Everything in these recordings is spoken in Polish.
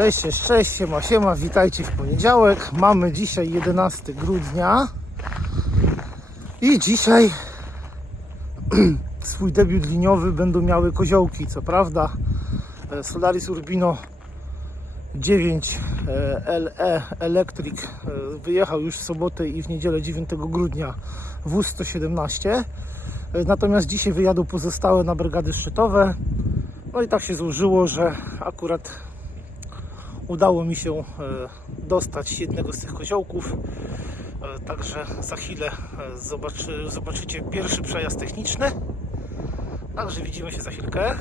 Cześć, cześć, cześć, siema, siema, witajcie w poniedziałek. Mamy dzisiaj 11 grudnia i dzisiaj swój debiut liniowy będą miały koziołki. Co prawda e, Solaris Urbino 9 e, LE Electric e, wyjechał już w sobotę i w niedzielę 9 grudnia wóz 117. E, Natomiast dzisiaj wyjadą pozostałe na brygady szczytowe. No i tak się złożyło, że akurat udało mi się e, dostać jednego z tych koziołków. E, Także za chwilę e, zobaczy, zobaczycie pierwszy przejazd techniczny. Także widzimy się za chwilkę.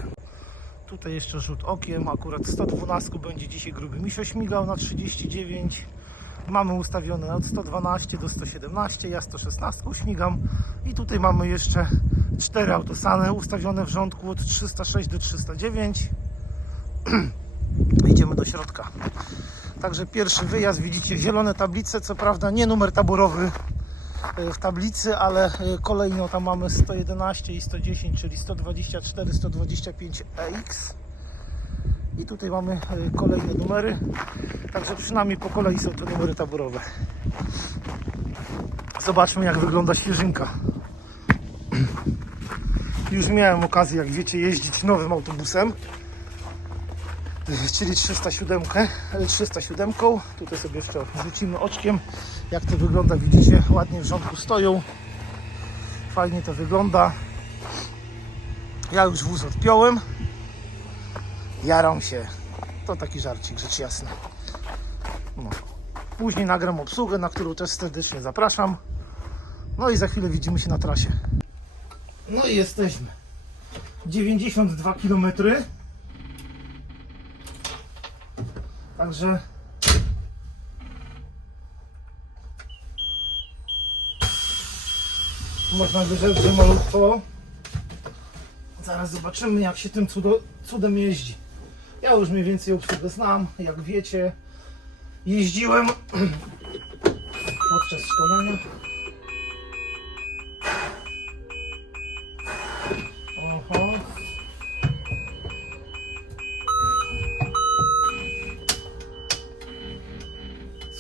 Tutaj jeszcze rzut okiem. Akurat 112 będzie dzisiaj gruby misio śmigał na 39. Mamy ustawione od 112 do 117. Ja 116 śmigam. I tutaj mamy jeszcze cztery autosany ustawione w rządku od 306 do 309 idziemy do środka. Także pierwszy wyjazd, widzicie zielone tablice, co prawda nie numer taborowy e, w tablicy, ale e, kolejno tam mamy 111 i 110, czyli 124, 125 EX. I tutaj mamy e, kolejne numery, także przynajmniej po kolei są to numery taborowe. Zobaczmy jak wygląda świeżynka. Już miałem okazję, jak wiecie, jeździć nowym autobusem czyli 307, e, 307. Tutaj sobie jeszcze rzucimy oczkiem, jak to wygląda. Widzicie, ładnie w rządku stoją. Fajnie to wygląda. Ja już wóz odpiąłem. Jaram się. To taki żarcik, rzecz jasna. No. Później nagram obsługę, na którą też serdecznie zapraszam. No i za chwilę widzimy się na trasie. No i jesteśmy. 92 km. Także można wyrzec, że malutko. Zaraz zobaczymy jak się tym cudo, cudem jeździ. Ja już mniej więcej obsługę znam, jak wiecie. Jeździłem podczas szkolenia.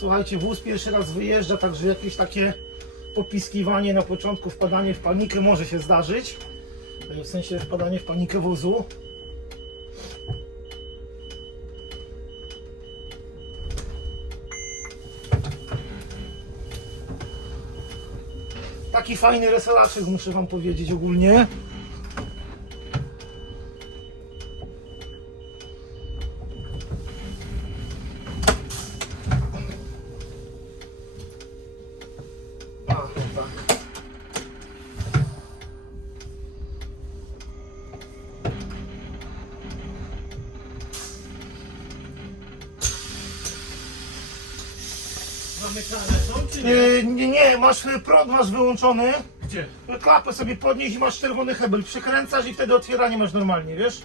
Słuchajcie, wóz pierwszy raz wyjeżdża, także jakieś takie popiskiwanie na początku, wpadanie w panikę może się zdarzyć. W sensie wpadanie w panikę wozu. Taki fajny reselaczyk muszę wam powiedzieć ogólnie. Zamykane są czy nie? Yy, nie, nie, masz y, prąd masz wyłączony. Gdzie? Klapę sobie podnieść i masz czerwony hebel. Przekręcasz i wtedy otwieranie masz normalnie, wiesz?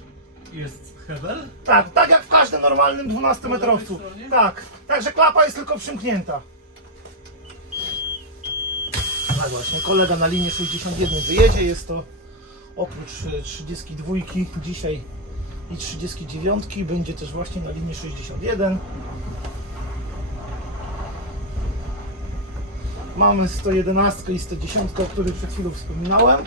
Jest hebel? Tak, tak jak w każdym normalnym 12-metrowcu. stronie? Tak, także klapa jest tylko przymknięta. Tak właśnie, kolega na linii 61 wyjedzie, jest to oprócz e, 32 dzisiaj i 39 będzie też właśnie na linii 61. Mamy 111 i 110, o których przed chwilą wspominałem.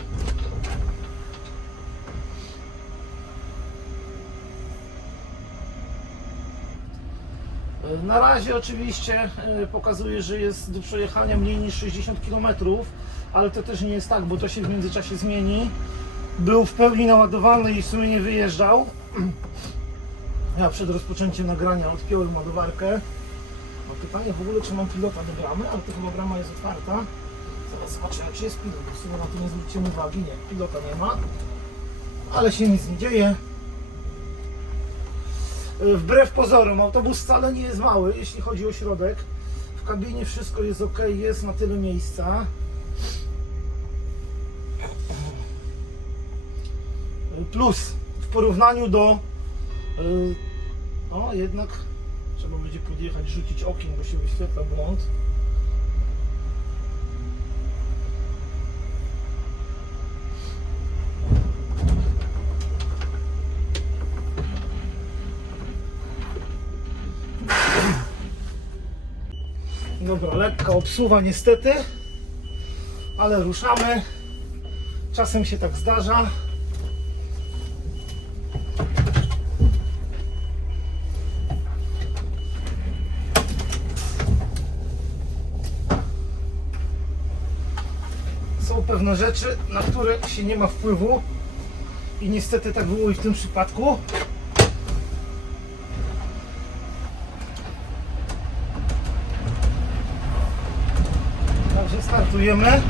Na razie oczywiście e, pokazuje, że jest do przejechania mniej niż 60 km, ale to też nie jest tak, bo to się w międzyczasie zmieni. Był w pełni naładowany i w sumie nie wyjeżdżał. Ja przed rozpoczęciem nagrania odpiąłem ładowarkę. Mam pytanie w ogóle, czy mam pilota do bramy, ale to chyba brama jest otwarta. Teraz zobaczymy, czy jest pilot. bo W na to nie zwróciłem uwagi. Nie, pilota nie ma. Ale się nic nie dzieje. Yy, Wbrew pozorom, autobus wcale nie jest mały, jeśli chodzi o środek. W kabinie wszystko jest ok, jest na tyle miejsca. Yy, Plus w porównaniu do. yy, O, jednak trzeba będzie podjechać, rzucić okiem, bo się wyświetla błąd. Dobra, lekka obsuwa niestety, ale ruszamy. Czasem się tak zdarza. Są rzeczy, na które się nie ma wpływu i niestety tak było i w tym przypadku. Także startujemy.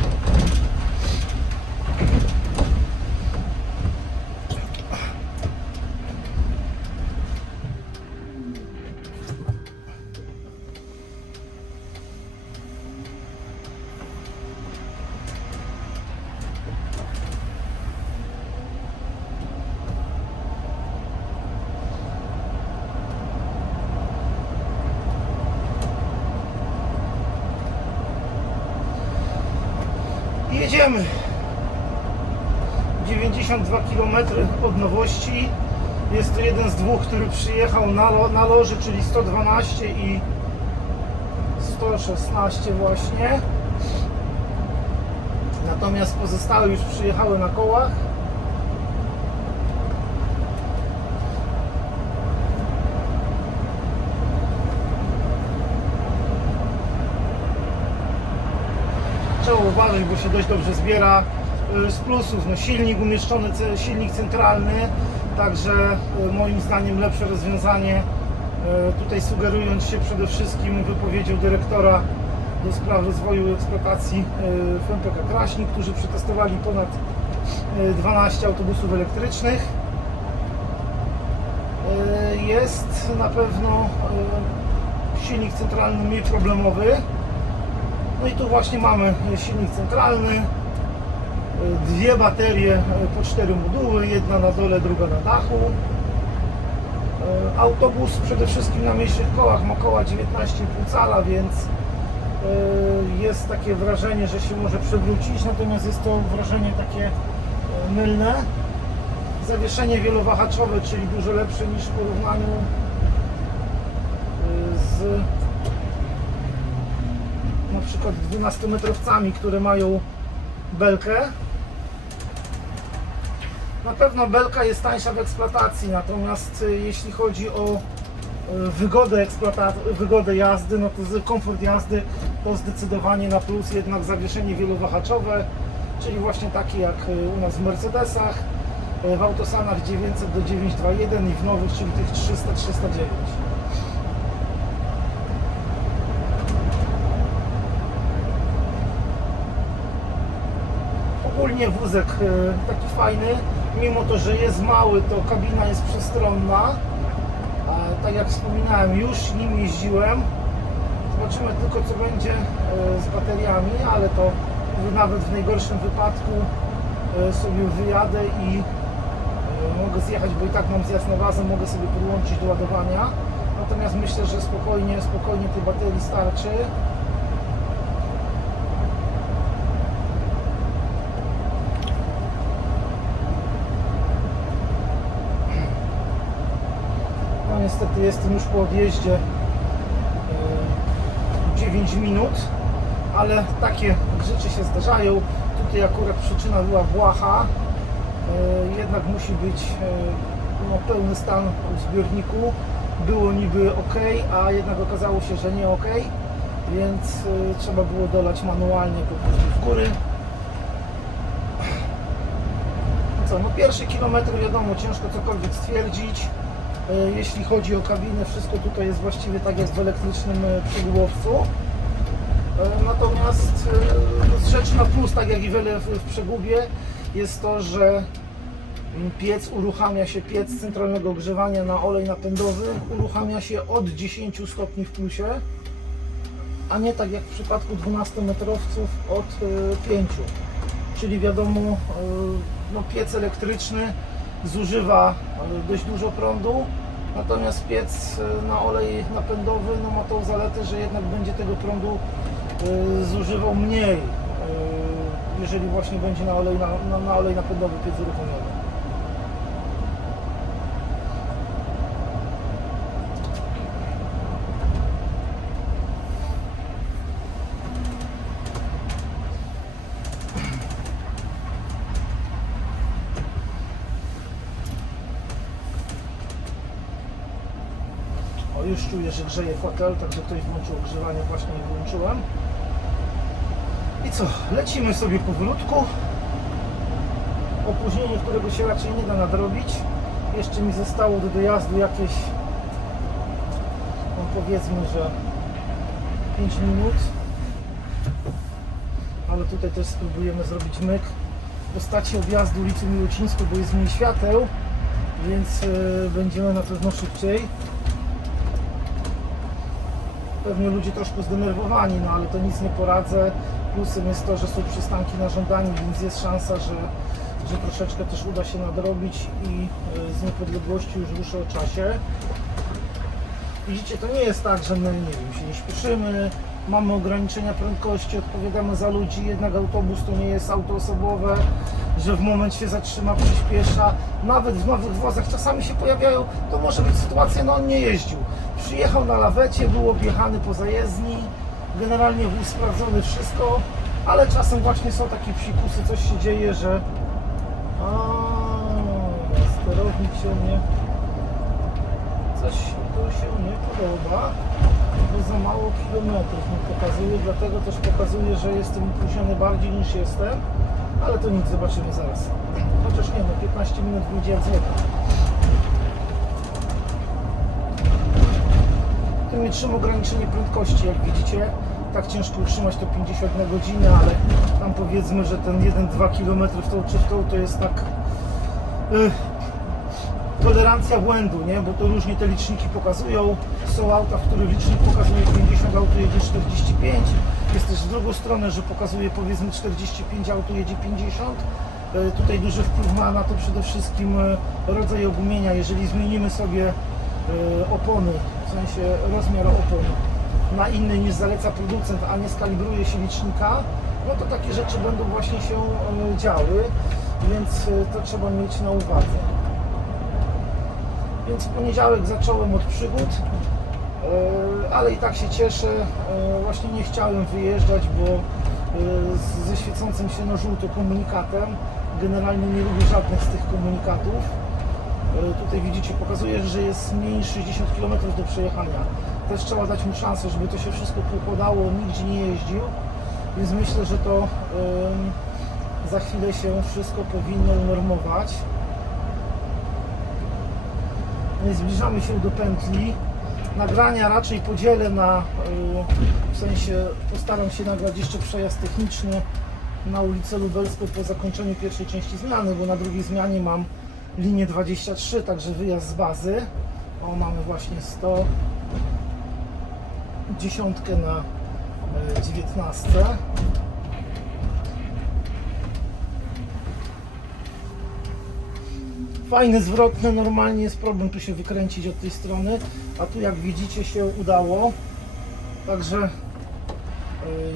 Jedziemy. 92 km od nowości. Jest to jeden z dwóch, który przyjechał na, lo, na loży, czyli 112 i 116 właśnie. Natomiast pozostałe już przyjechały na kołach. Uważać, bo się dość dobrze zbiera. Y, Z plusów, no silnik umieszczony, silnik centralny, także y, moim zdaniem lepsze rozwiązanie. Y, Tutaj sugerując się przede wszystkim wypowiedzią dyrektora do spraw rozwoju i eksploatacji w Kraśnik, którzy przetestowali ponad y, 12 autobusów elektrycznych. Jest na pewno silnik centralny mniej problemowy. No i tu właśnie mamy silnik centralny, dwie baterie y, po cztery moduły, jedna na dole, druga na dachu. Y, Autobus przede wszystkim na mniejszych kołach ma koła 19,5 cala, więc y, jest takie wrażenie, że się może przewrócić, natomiast jest to wrażenie takie mylne. Zawieszenie wielowahaczowe, czyli dużo lepsze niż w porównaniu z przykład 12-metrowcami, które mają belkę. Na pewno belka jest tańsza w eksploatacji, natomiast y, jeśli chodzi o y, wygodę, wygodę jazdy, no to komfort jazdy to zdecydowanie na plus jednak zawieszenie wielowahaczowe, czyli właśnie takie jak y, u nas w Mercedesach, w autosanach 900 do 921 i w nowych, czyli tych 300-309. Ogólnie wózek e, taki fajny, mimo to, że jest mały, to kabina jest przestronna. Tak jak wspominałem, już nim jeździłem. Zobaczymy tylko, co będzie e, z bateriami, ale to nawet w najgorszym wypadku e, sobie wyjadę i mogę zjechać, bo i tak mam zjazd na bazę, mogę sobie podłączyć do ładowania. Natomiast myślę, że spokojnie, spokojnie tej baterii starczy. Niestety jestem już po odjeździe e, 9 minut, ale takie rzeczy się zdarzają. Tutaj akurat przyczyna była błaha. E, Jednak musi być e, no, pełny stan w zbiorniku. Było niby ok, a jednak okazało się, że nie ok, więc e, trzeba było dolać manualnie po prostu w góry. No co, no pierwszy kilometr wiadomo, ciężko cokolwiek stwierdzić. E, Jeśli chodzi o kabinę, wszystko tutaj jest właściwie tak jak w elektrycznym e, przegułowcu. E, Natomiast z rzeczy na plus, tak jak i w, przegubie, jest to, że mm, piec uruchamia się, piec centralnego ogrzewania na olej napędowy uruchamia się od 10 stopni w plusie, a nie tak jak w przypadku 12-metrowców od e, 5. Czyli wiadomo, no, piec elektryczny zużywa dość dużo prądu, natomiast piec e, na olej napędowy no, ma tą zaletę, że jednak będzie tego prądu e, zużywał mniej, e, jeżeli właśnie będzie na olej, na, na olej napędowy piec uruchomiony. O, czuję, że grzeje fotel, także ktoś włączył ogrzewanie, właśnie je włączyłem. I co, lecimy sobie powolutku. Opóźnienie, którego się raczej nie da nadrobić. Jeszcze mi zostało do dojazdu jakieś, no powiedzmy, że 5 minut. Ale tutaj też spróbujemy zrobić myk w postaci objazdu ulicy Miłocińską, bo jest mniej świateł, więc e, będziemy na pewno szybciej. Pewnie ludzie troszkę zdenerwowani, no ale to nic nie poradzę. Plusem jest to, że są przystanki na żądanie, więc jest szansa, że, że troszeczkę też uda się nadrobić i e, z niepodległości już ruszę o czasie. Widzicie, to nie jest tak, że my nie wiem, się nie śpieszymy, mamy ograniczenia prędkości, odpowiadamy za ludzi, jednak autobus to nie jest auto osobowe, że w moment się zatrzyma, przyspiesza. Nawet w nowych wozach czasami się pojawiają, to może być sytuacja, no on nie jeździł. Przyjechał na lawecie, był objechany po zajezdni, generalnie wóz sprawdzony, wszystko, ale czasem właśnie są takie psikusy, coś się dzieje, że a, sterownik się nie coś tu się nie podoba, bo za mało kilometrów mi pokazuje, dlatego też pokazuje, że jestem opóźniony bardziej niż jestem, ale to nic, zobaczymy zaraz. Chociaż nie, no 15 minut wyjdzie jak zwykle. Tu mnie trzyma ograniczenie prędkości, jak widzicie. Tak ciężko utrzymać to 50 na godzinę, ale tam powiedzmy, że ten 1-2 km w tą czy w tą to jest tak... y, tolerancja błędu, nie? bo to różnie te liczniki pokazują. Są auta, w których licznik pokazuje 50, auto jedzie 45. Jest też w drugą stronę, że pokazuje powiedzmy 45, auto jedzie 50. E, Tutaj duży wpływ ma na to przede wszystkim e, rodzaj ogumienia. Jeżeli zmienimy sobie e, opony, w sensie rozmiar opon na inny niż zaleca producent, a nie skalibruje się licznika, no to takie rzeczy będą właśnie się e, działy, więc e, to trzeba mieć na uwadze. Więc w poniedziałek zacząłem od przygód, e, ale i tak się cieszę. Właśnie nie chciałem wyjeżdżać, bo ze świecącym się na żółto komunikatem generalnie nie lubię żadnych z tych komunikatów. E, Tutaj widzicie, pokazuje, że jest mniej niż 60 km do przejechania. Też trzeba dać mu szansę, żeby to się wszystko pokładało, nigdzie nie jeździł. Więc myślę, że to em, za chwilę się wszystko powinno unormować. No zbliżamy się do pętli. Nagrania raczej podzielę na, y, w sensie postaram się nagrać jeszcze przejazd techniczny na ulicę Lubelską po zakończeniu pierwszej części zmiany, bo na drugiej zmianie mam linię 23, także wyjazd z bazy. O, mamy właśnie 100, dziesiątkę na y, 19. Fajny, zwrotny, normalnie jest problem tu się wykręcić od tej strony, a tu jak widzicie się udało. Także y,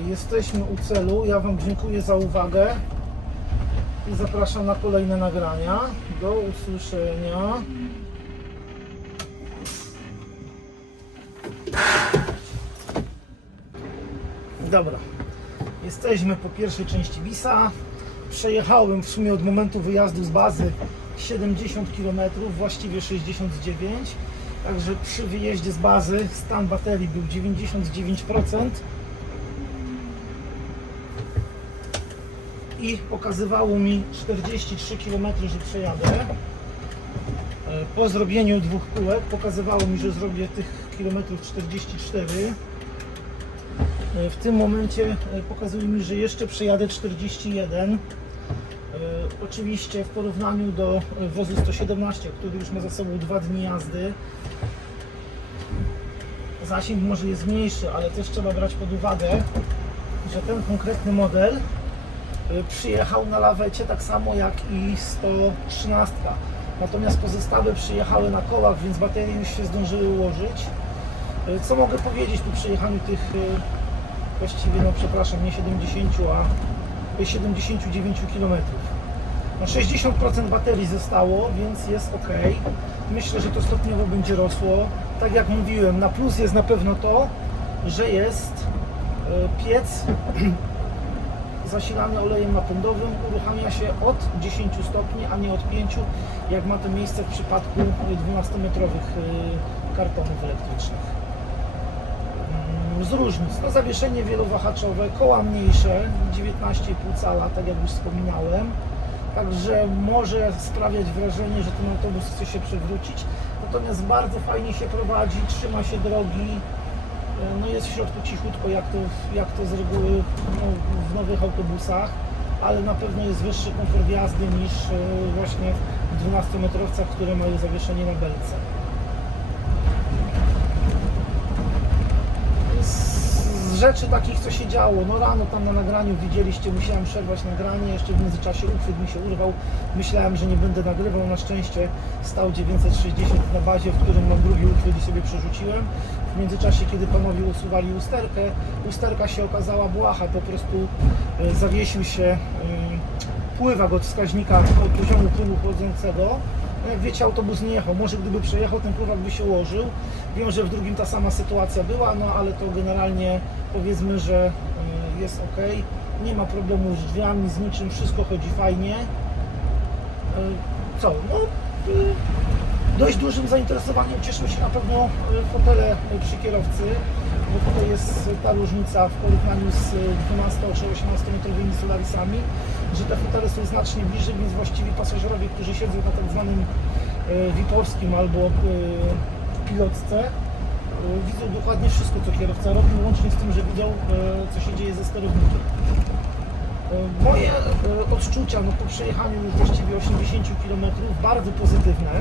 jesteśmy u celu. Ja Wam dziękuję za uwagę i zapraszam na kolejne nagrania. Do usłyszenia. Dobra, jesteśmy po pierwszej części Wisa. Przejechałem w sumie od momentu wyjazdu z bazy 70 km, właściwie 69. Także przy wyjeździe z bazy stan baterii był 99%. I pokazywało mi 43 km, że przejadę. E, Po zrobieniu dwóch kółek pokazywało mi, że zrobię tych kilometrów 44. E, W tym momencie e, pokazuje mi, że jeszcze przejadę 41. E, Oczywiście w porównaniu do wozu 117, który już ma za sobą dwa dni jazdy, zasięg może jest mniejszy, ale też trzeba brać pod uwagę, że ten konkretny model przyjechał na lawecie tak samo jak i 113. Natomiast pozostałe przyjechały na kołach, więc baterie już się zdążyły ułożyć. Y, Co mogę powiedzieć po przejechaniu tych y, właściwie, no przepraszam, nie 70, a 79 km. No 60% baterii zostało, więc jest ok. Myślę, że to stopniowo będzie rosło. Tak jak mówiłem, na plus jest na pewno to, że jest piec zasilany olejem napędowym, uruchamia się od 10 stopni, a nie od 5, jak ma to miejsce w przypadku 12-metrowych e, kartonów elektrycznych. Mm, Z różnic, no zawieszenie wielowahaczowe, koła mniejsze, 19,5 cala, tak jak już wspominałem. Także może sprawiać wrażenie, że ten autobus chce się przewrócić. Natomiast bardzo fajnie się prowadzi, trzyma się drogi. No jest w środku cichutko, jak to, jak to z reguły no, w nowych autobusach, ale na pewno jest wyższy komfort jazdy niż e, właśnie w 12-metrowcach, które mają zawieszenie na belce. Z z rzeczy takich, co się działo, no rano tam na nagraniu widzieliście, musiałem przerwać nagranie, jeszcze w międzyczasie uchwyt mi się urwał, myślałem, że nie będę nagrywał, na szczęście stał 960 na bazie, w którym mam drugi uchwyt i sobie przerzuciłem. W międzyczasie, kiedy panowie usuwali usterkę, usterka się okazała błaha, po prostu e, zawiesił się e, pływak od wskaźnika od poziomu płynu chłodzącego. Jak wiecie, autobus nie jechał. Może gdyby przejechał, ten pływak by się ułożył. Wiem, że w drugim ta sama sytuacja była, no ale to generalnie powiedzmy, że y, jest ok. Nie ma problemu z drzwiami, z niczym, wszystko chodzi fajnie. Y, Co? No, dość dużym zainteresowaniem cieszą się na pewno fotele przy kierowcy, bo tutaj jest ta różnica w porównaniu z 12 czy 18 metrowymi Solarisami, że te fotele są znacznie bliżej, więc właściwie pasażerowie, którzy siedzą na tak zwanym VIP-owskim albo y, pilotce, y, widzą dokładnie wszystko, co kierowca robi, łącznie z tym, że widzą, co się dzieje ze sterownikiem. Moje odczucia no, po przejechaniu już właściwie 80 km bardzo pozytywne.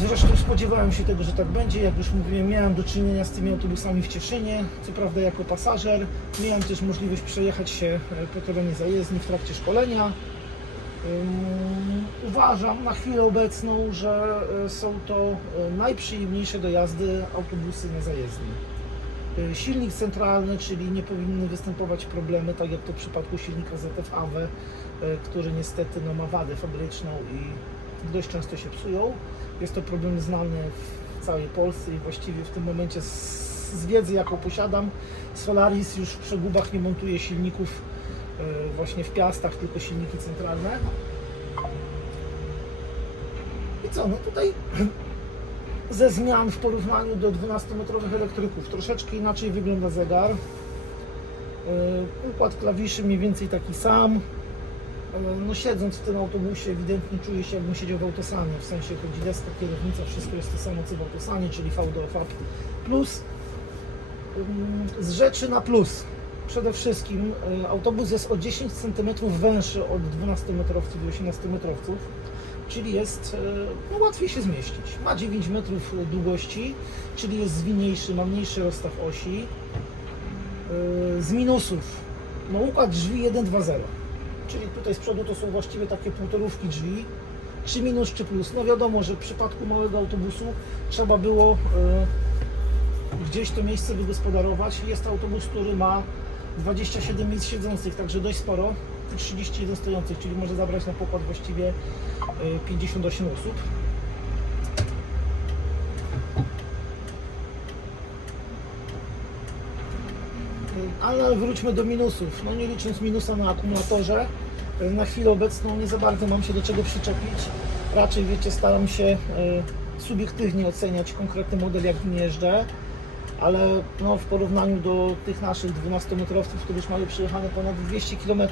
Zresztą spodziewałem się tego, że tak będzie. Jak już mówiłem, miałem do czynienia z tymi autobusami w Cieszynie, co prawda jako pasażer. Miałem też możliwość przejechać się e, po terenie zajezdni w trakcie szkolenia. Uważam na chwilę obecną, że e, są to e, najprzyjemniejsze do jazdy autobusy na zajezdni. Silnik centralny, czyli nie powinny występować problemy, tak jak to w przypadku silnika ZF AWE, który niestety no, ma wadę fabryczną i dość często się psują. Jest to problem znany w całej Polsce i właściwie w tym momencie z, wiedzy, jaką posiadam, Solaris już w przegubach nie montuje silników e, właśnie w piastach, tylko silniki centralne. I co, no tutaj ze zmian w porównaniu do 12-metrowych elektryków troszeczkę inaczej wygląda zegar. Yy, Układ klawiszy mniej więcej taki sam. Yy, No siedząc w tym autobusie ewidentnie czuję się jakbym siedział w autosanie, w sensie chodzi deska, kierownica, wszystko jest to samo co w autosanie, czyli VDO FAB plus. Yy, Z rzeczy na plus. Przede wszystkim yy, autobus jest o 10 cm węższy od 12-metrowców i 18-metrowców czyli jest e, no, łatwiej się zmieścić. Ma 9 metrów długości, czyli jest zwinniejszy, ma mniejszy rozstaw osi. E, Z minusów, no układ drzwi 1, 2, 0, czyli tutaj z przodu to są właściwie takie półtorówki drzwi, czy minus, czy plus. No wiadomo, że w przypadku małego autobusu trzeba było e, gdzieś to miejsce wygospodarować. Jest to autobus, który ma 27 miejsc siedzących, także dość sporo i 31 stojących, czyli może zabrać na pokład właściwie y, 58 osób. Ale wróćmy do minusów. No nie licząc minusa na akumulatorze, y, na chwilę obecną nie za bardzo mam się do czego przyczepić. Raczej wiecie, staram się y, subiektywnie oceniać konkretny model, jak nim jeżdżę ale no, w porównaniu do tych naszych 12-metrowców, którzy już mają przejechane ponad 200 km,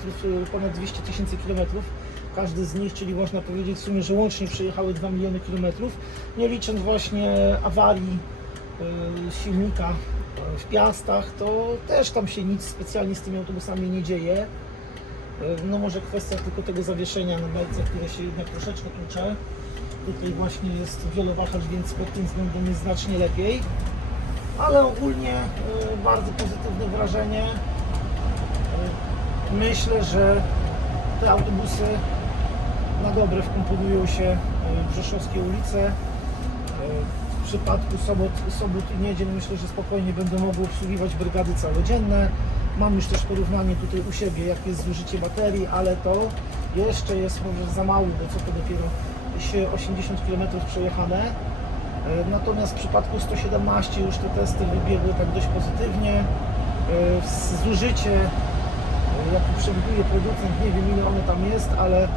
ponad 200 tysięcy kilometrów, każdy z nich, czyli można powiedzieć w sumie, że łącznie przejechały 2 miliony kilometrów, nie licząc właśnie awarii y, silnika w Piastach, to też tam się nic specjalnie z tymi autobusami nie dzieje. E, No może kwestia tylko tego zawieszenia na belce, które się jednak troszeczkę tłucze. Tutaj właśnie jest wielowahacz, więc pod tym względem jest znacznie lepiej. Ale ogólnie e, bardzo pozytywne wrażenie. E, Myślę, że te autobusy na dobre wkomponują się w Rzeszowskie ulice. Przypadku sobot, sobot i niedziel myślę, że spokojnie będą mogły obsługiwać brygady całodzienne. Mam już też porównanie tutaj u siebie, jakie jest zużycie baterii, ale to jeszcze jest może za mało, bo co to dopiero się 80 km przejechane. E, Natomiast w przypadku 117 już te testy wybiegły tak dość pozytywnie. E, Zużycie e, jaki przewiduje producent, nie wiem ile one tam jest, ale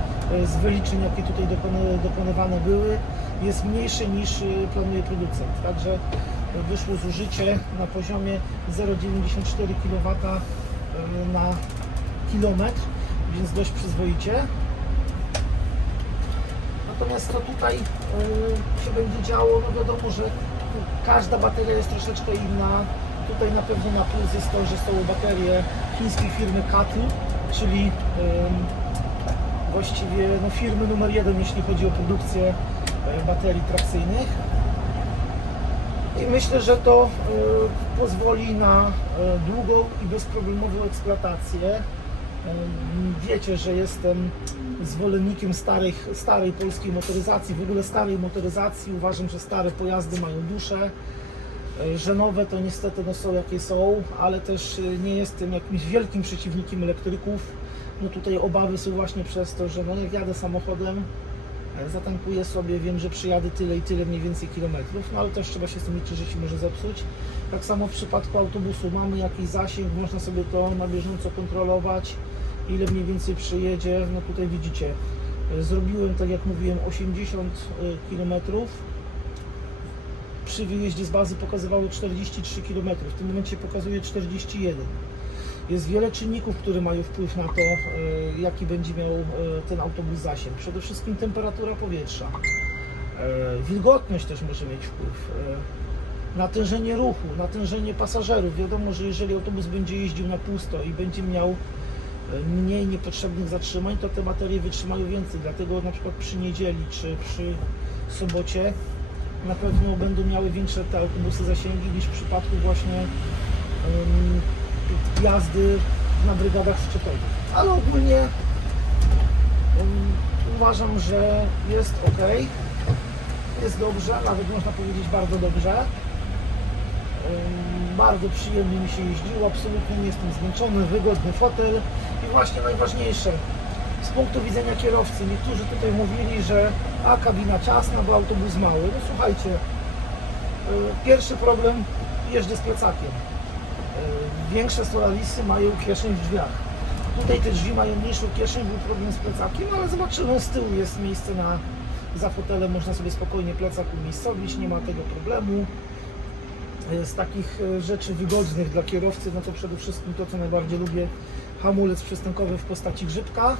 z wyliczeń, jakie tutaj dokonywane były, jest mniejsze niż e, planuje producent. Także e, wyszło zużycie na poziomie 0,94 kW e, na kilometr, więc dość przyzwoicie. Natomiast co tutaj e, się będzie działo, no wiadomo, że każda bateria jest troszeczkę inna. Tutaj na pewno na plus jest to, że są baterie chińskiej firmy Katl, czyli właściwie no, firmy numer jeden, jeśli chodzi o produkcję e, baterii trakcyjnych. I myślę, że to e, pozwoli na e, długą i bezproblemową eksploatację. Wiecie, że jestem zwolennikiem starych, starej polskiej motoryzacji, w ogóle starej motoryzacji. Uważam, że stare pojazdy mają duszę, że nowe to niestety no, są jakie są, ale też nie jestem jakimś wielkim przeciwnikiem elektryków. No tutaj obawy są właśnie przez to, że no, jak jadę samochodem, e, zatankuję sobie, wiem, że przyjadę tyle i tyle mniej więcej kilometrów, no ale też trzeba się z tym liczyć, że się może zepsuć. Tak samo w przypadku autobusu mamy jakiś zasięg, można sobie to na bieżąco kontrolować, ile mniej więcej przyjedzie. No tutaj widzicie, e, zrobiłem tak jak mówiłem 80 km. Przy wyjeździe z bazy pokazywały 43 km, w tym momencie pokazuje 41. Jest wiele czynników, które mają wpływ na to, e, jaki będzie miał e, ten autobus zasięg. Przede wszystkim temperatura powietrza. E, Wilgotność też może mieć wpływ. Natężenie ruchu, natężenie pasażerów. Wiadomo, że jeżeli autobus będzie jeździł na pusto i będzie miał mniej niepotrzebnych zatrzymań, to te baterie wytrzymają więcej. Dlatego na przykład przy niedzieli czy przy sobocie na pewno będą miały większe te autobusy zasięgi niż w przypadku właśnie jazdy na brygadach szczepowych. Ale ogólnie em, uważam, że jest ok. Jest dobrze, nawet można powiedzieć bardzo dobrze. Em, Bardzo przyjemnie mi się jeździło, absolutnie nie jestem zmęczony, wygodny fotel i właśnie najważniejsze, z punktu widzenia kierowcy, niektórzy tutaj mówili, że a kabina ciasna, bo autobus mały. No słuchajcie, y, pierwszy problem, jeżdżę z plecakiem. Y, Większe Solarisy mają kieszeń w drzwiach. Tutaj te drzwi mają mniejszą kieszeń, był problem z plecakiem, ale zobaczymy, z tyłu jest miejsce na, za fotelem, można sobie spokojnie plecak umiejscowić, nie ma tego problemu. Z takich y, rzeczy wygodnych dla kierowcy, no to przede wszystkim to, co najbardziej lubię, hamulec przystankowy w postaci grzybka.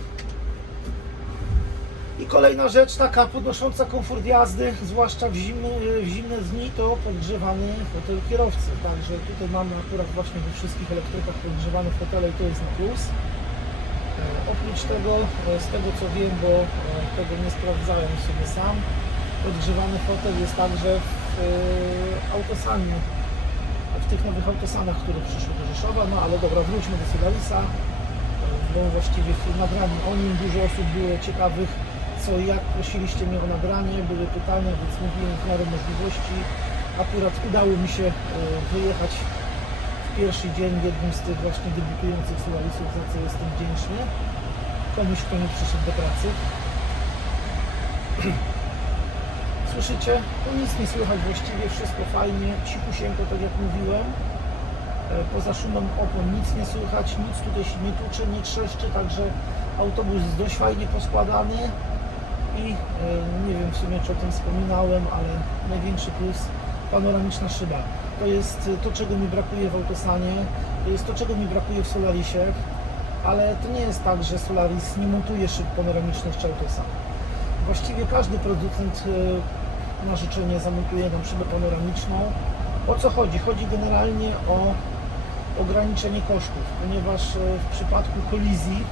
I kolejna rzecz taka podnosząca komfort jazdy, zwłaszcza w, zimny, w zimne dni, to podgrzewany fotel kierowcy. Także tutaj mamy akurat właśnie we wszystkich elektrykach podgrzewane fotele i to jest na plus. E, Oprócz tego, e, z tego co wiem, bo e, tego nie sprawdzałem sobie sam, podgrzewany fotel jest także w autosanie, w tych nowych autosanach, które przyszły do Rzeszowa. No ale dobra, wróćmy do Solarisa bo właściwie w nagraniu o nim dużo osób było ciekawych, co i jak prosiliście mnie o nagranie, były pytania, więc mówiłem w miarę możliwości. Akurat udało mi się e, wyjechać w pierwszy dzień jednym z tych właśnie debiutujących Solarisów, za co jestem wdzięczny. Komuś, kto nie przyszedł do pracy. Słyszycie? No nic nie słychać właściwie, wszystko fajnie, cichusieńko, tak jak mówiłem. E, Poza szumem opon nic nie słychać, nic tutaj się nie tłucze, nie trzeszczy, także autobus jest dość fajnie poskładany i e, nie wiem w sumie czy o tym wspominałem, ale największy plus panoramiczna szyba. To jest e, to, czego mi brakuje w Autosanie, to jest to, czego mi brakuje w Solarisie, ale to nie jest tak, że Solaris nie montuje szyb panoramicznych czy Autosa. Właściwie każdy producent e, na życzenie zamontuje nam szybę panoramiczną. O co chodzi? Chodzi generalnie o ograniczenie kosztów, ponieważ w przypadku kolizji,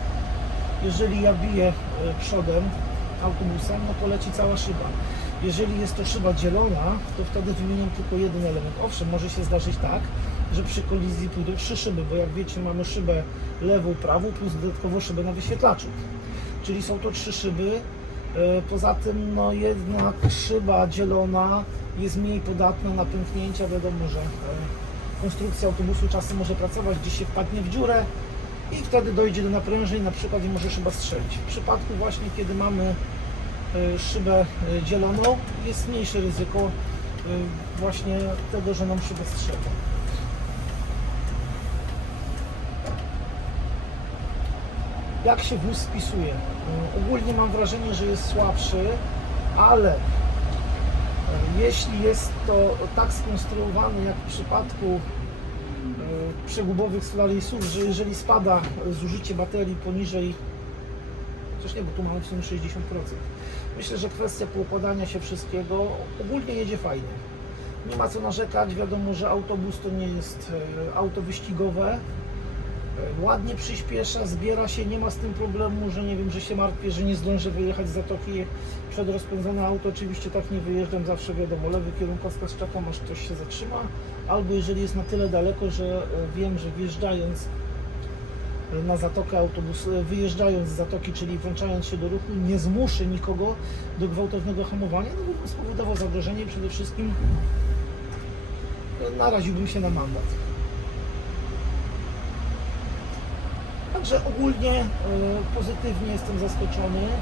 jeżeli ja biję przodem autobusem, no to leci cała szyba. Jeżeli jest to szyba dzielona, to wtedy wymieniam tylko jeden element. Owszem, może się zdarzyć tak, że przy kolizji pójdą trzy szyby, bo jak wiecie, mamy szybę lewą, prawą, plus dodatkowo szybę na wyświetlaczu. Czyli są to trzy szyby. E, Poza tym, no jednak szyba dzielona jest mniej podatna na pęknięcia. Wiadomo, że e, konstrukcja autobusu czasem może pracować, gdzieś się wpadnie w dziurę i wtedy dojdzie do naprężeń na przykład i może szyba strzelić. W przypadku właśnie, kiedy mamy e, szybę e, dzieloną, jest mniejsze ryzyko e, właśnie tego, że nam szybę strzeli. Jak się wóz spisuje? E, Ogólnie mam wrażenie, że jest słabszy, ale jeśli jest to tak skonstruowane jak w przypadku przegubowych Solarisów, że jeżeli spada zużycie baterii poniżej, chociaż nie, bo tu mamy w sumie 60%. Myślę, że kwestia poukładania się wszystkiego ogólnie jedzie fajnie. Nie ma co narzekać, wiadomo, że autobus to nie jest e, auto wyścigowe. Ładnie przyspiesza, zbiera się, nie ma z tym problemu, że nie wiem, że się martwię, że nie zdążę wyjechać z zatoki przed rozpędzone auto. Oczywiście tak nie wyjeżdżam, zawsze wiadomo, lewy kierunkowskaz czekam, aż ktoś się zatrzyma. Albo jeżeli jest na tyle daleko, że e, wiem, że wjeżdżając e, na zatokę autobus, e, wyjeżdżając z zatoki, czyli włączając się do ruchu, nie zmuszę nikogo do gwałtownego hamowania, no bo spowodował zagrożenie przede wszystkim naraziłbym się na mandat. Także ogólnie e, pozytywnie jestem zaskoczony. E,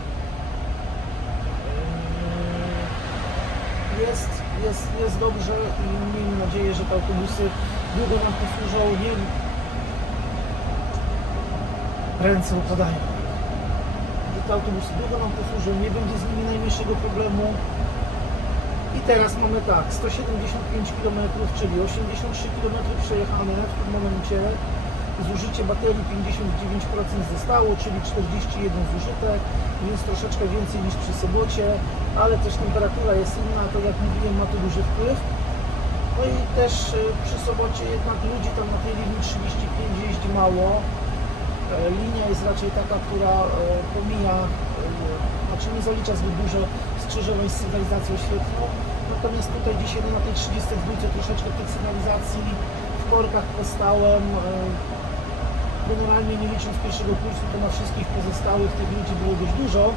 Jest, jest, jest dobrze i miejmy nadzieję, że te autobusy długo nam posłużą. Nie ręce upadają. Że te autobusy długo nam posłużą, nie będzie z nimi najmniejszego problemu. I teraz mamy tak, 175 km, czyli 83 km przejechane w tym momencie zużycie baterii 59% zostało, czyli 41 zużyte, więc troszeczkę więcej niż przy sobocie, ale też temperatura jest inna, to jak mówiłem ma to duży wpływ. No i też e, przy sobocie jednak ludzi tam na tej linii 35 jeździ mało. E, Linia jest raczej taka, która e, pomija, e, znaczy nie zalicza zbyt dużo skrzyżowań z sygnalizacją świetlną. Natomiast tutaj dzisiaj na tej 32 troszeczkę tych sygnalizacji w korkach postałem. Generalnie nie licząc pierwszego kursu, to na wszystkich pozostałych tych ludzi było dość dużo,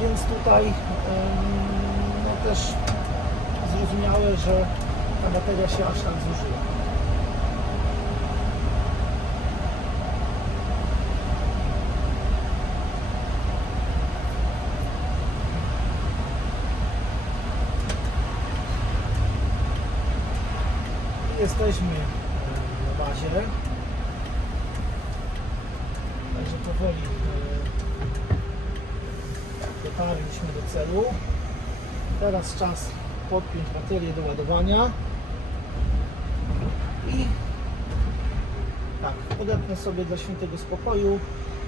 więc tutaj no też zrozumiałe, że ta bateria się aż tak zużyła. Jesteśmy em, na bazie. Także powoli e, dotarliśmy do celu. Teraz czas podpiąć baterię do ładowania. I tak, podepnę sobie dla świętego spokoju.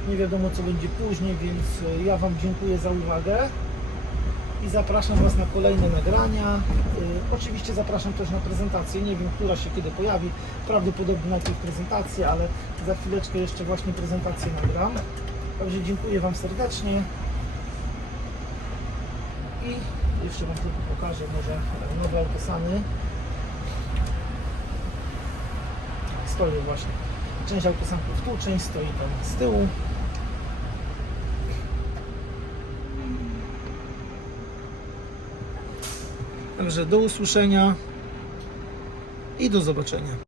Nie wiadomo co będzie później, więc e, ja Wam dziękuję za uwagę i zapraszam Was na kolejne nagrania. Y, Oczywiście zapraszam też na prezentację. Nie wiem, która się kiedy pojawi. Prawdopodobnie najpierw prezentację, ale za chwileczkę jeszcze właśnie prezentację nagram. Także dziękuję Wam serdecznie. I jeszcze Wam tylko pokażę może nowe autosany. Stoją właśnie. Część autosanków tu, część stoi tam z tyłu. Także do usłyszenia i do zobaczenia.